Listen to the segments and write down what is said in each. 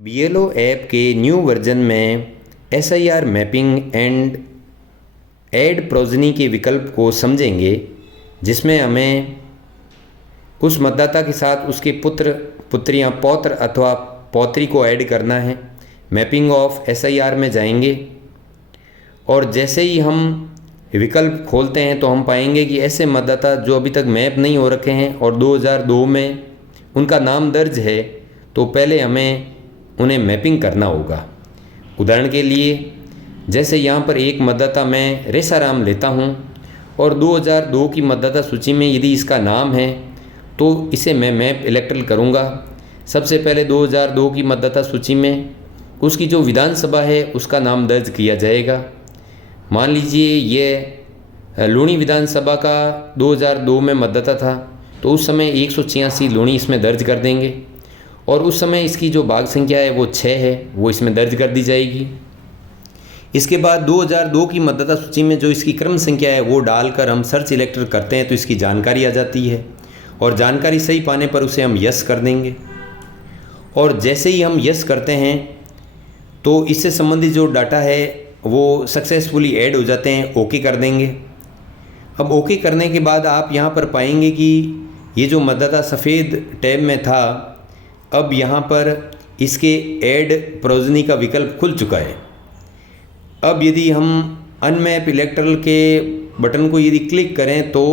BLO app के new version में SIR mapping and add progeny के विकल्प को समझेंगे, जिसमें हमें उस मतदाता के साथ उसके पुत्र, पुत्रियां, पौत्र अथवा पौत्री को ऐड करना है। मैपिंग ऑफ एसआईआर में जाएंगे और जैसे ही हम विकल्प खोलते हैं तो हम पाएंगे कि ऐसे मतदाता जो अभी तक मैप नहीं हो रखे हैं और 2002 में उनका नाम दर्ज है, तो पहले हमें उन्हें मैपिंग करना होगा। उदाहरण के लिए जैसे यहाँ पर एक मतदाता मैं रेसाराम लेता हूँ और 2002 की मतदाता सूची में यदि इसका नाम है तो इसे मैं मैप इलेक्ट्रल करूँगा। सबसे पहले 2002 की मतदाता सूची में उसकी जो विधानसभा है उसका नाम दर्ज किया जाएगा। मान लीजिए ये लूणी विधानसभा का 2002 में मतदाता था, तो उस समय 186 लूणी इसमें दर्ज कर देंगे और उस समय इसकी जो भाग संख्या है वो 6 है, वो इसमें दर्ज कर दी जाएगी। इसके बाद 2002 की मतदाता सूची में जो इसकी क्रम संख्या है वो डालकर हम सर्च इलेक्टर करते हैं तो इसकी जानकारी आ जाती है और जानकारी सही पाने पर उसे हम यस कर देंगे। और जैसे ही हम यस करते हैं तो इससे संबंधित जो डाटा है वो सक्सेसफुली ऐड हो जाते हैं, ओके कर देंगे। अब ओके करने के बाद आप यहाँ पर पाएंगे कि ये जो मतदाता सफ़ेद टैब में था, अब यहाँ पर इसके ऐड प्रोजनी का विकल्प खुल चुका है। अब यदि हम अनमैप इलेक्टरल के बटन को यदि क्लिक करें तो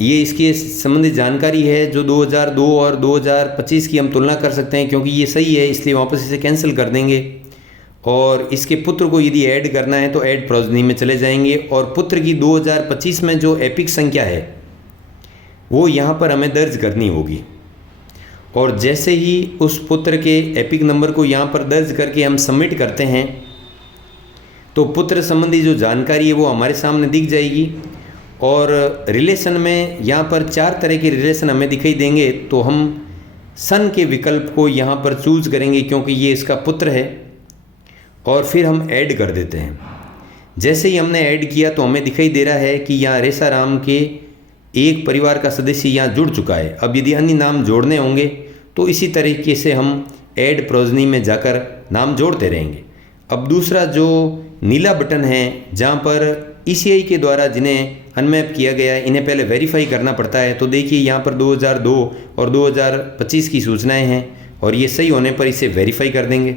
ये इसके संबंधित जानकारी है जो 2002 और 2025 की हम तुलना कर सकते हैं, क्योंकि ये सही है इसलिए वापस इसे कैंसिल कर देंगे। और इसके पुत्र को यदि ऐड करना है तो ऐड प्रोजनी में चले जाएंगे और पुत्र की 2025 में जो एपिक संख्या है वो यहाँ पर हमें दर्ज करनी होगी। और जैसे ही उस पुत्र के एपिक नंबर को यहाँ पर दर्ज करके हम सबमिट करते हैं तो पुत्र संबंधी जो जानकारी है वो हमारे सामने दिख जाएगी। और रिलेशन में यहाँ पर 4 तरह के रिलेशन हमें दिखाई देंगे, तो हम सन के विकल्प को यहाँ पर चूज करेंगे क्योंकि ये इसका पुत्र है और फिर हम ऐड कर देते हैं। जैसे ही हमने ऐड किया तो हमें दिखाई दे रहा है कि यहाँ रेसाराम के एक परिवार का सदस्य यहाँ जुड़ चुका है। अब यदि अन्य नाम जोड़ने होंगे तो इसी तरीके से हम ऐड प्रोजनी में जाकर नाम जोड़ते रहेंगे। अब दूसरा जो नीला बटन है जहाँ पर ईसीआई के द्वारा जिन्हें अनमैप किया गया है इन्हें पहले वेरीफाई करना पड़ता है, तो देखिए यहाँ पर 2002 और 2025 की सूचनाएं हैं और ये सही होने पर इसे वेरीफाई कर देंगे।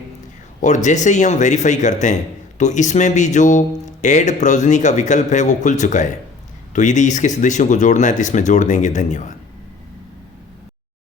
और जैसे ही हम वेरीफाई करते हैं तो इसमें भी जो ऐड प्रोजनी का विकल्प है वो खुल चुका है, तो यदि इसके सदस्यों को जोड़ना है तो इसमें जोड़ देंगे। धन्यवाद।